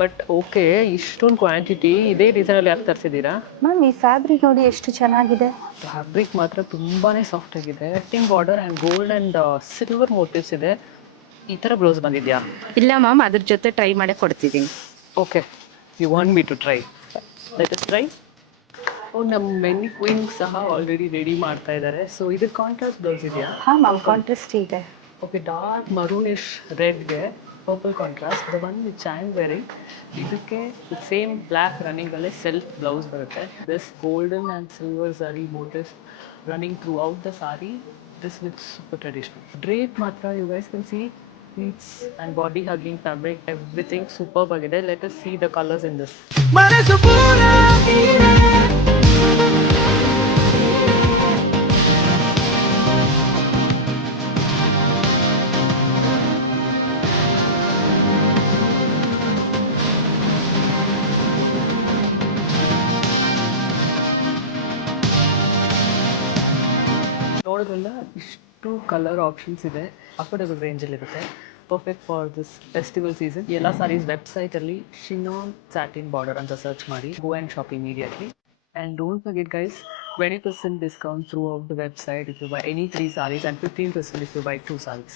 But okay, ಇಷ್ಟೊಂದು quantity ಇದೇ ಡಿಸೈನಲ್ಲಿ ಯಾಕೆ ತರಿಸಿದ್ದೀರಾ? ಮ್ಯಾಮ್ ಈ ಫ್ಯಾಬ್ರಿಕ್ ನೋಡಿ ಎಷ್ಟು ಚೆನ್ನಾಗಿದೆ. ಫ್ಯಾಬ್ರಿಕ್ ಮಾತ್ರ ತುಂಬಾ ಸಾಫ್ಟ್ ಆಗಿದೆ. Cutting border and gold and silver motives ಇದೆ. ಈ ಥರ ಬ್ಲೌಸ್ ಬಂದಿದೆಯಾ? ಇಲ್ಲ ಮ್ಯಾಮ್, ಅದ್ರ ಜೊತೆ ಟ್ರೈ ಮಾಡೇ ಕೊಡ್ತಿದ್ದೀನಿ. Okay, you want me to try? Let us try. ನಮ್ಮ ಮೆನಿ ಕ್ವೀನ್ ಸಹ ಆಲ್ರೆಡಿ ರೆಡಿ ಮಾಡ್ತಾ ಇದ್ದಾರೆ. ಸೊ ಇದು ಕಾಂಟ್ರಾಸ್ಟ್ ಬ್ಲೌಸ್ ಇದೆಯಾ? ಹಾಂ ಮ್ಯಾಮ್, ಕಾಂಟ್ರಾಸ್ಟ್ ಇದೆ. ಓಕೆ, ಡಾರ್ಕ್ ಮರೂನಿಶ್ ರೆಡ್ಗೆ purple contrast. The one which I am wearing, ಇದಕ್ಕೆ ಸೇಮ್ ಬ್ಲ್ಯಾಕ್ ರನ್ನಿಂಗಲ್ಲೇ ಸೆಲ್ಫ್ ಬ್ಲೌಸ್ ಬರುತ್ತೆ. This golden and silver sari motifs running throughout the sari. This looks super traditional. Drape ಮಾತ್ರ you guys can see pleats and body hugging fabric, everything superb ಆಗಿದೆ. Let us see the colours in this. ನೋಡೋದ್ರಲ್ಲ ಇಷ್ಟು colour options ಇದೆ. Affordable ರೇಂಜಲ್ಲಿ ಇರುತ್ತೆ. Perfect for this festival season. ಎಲ್ಲ ಸಾರೀಸ್ ವೆಬ್ಸೈಟಲ್ಲಿ chinon satin border ಅಂತ ಸರ್ಚ್ ಮಾಡಿ go and shop immediately. And don't forget guys, 20% discount throughout the website if you buy any 3 sarees and 15% if you buy 2 sarees.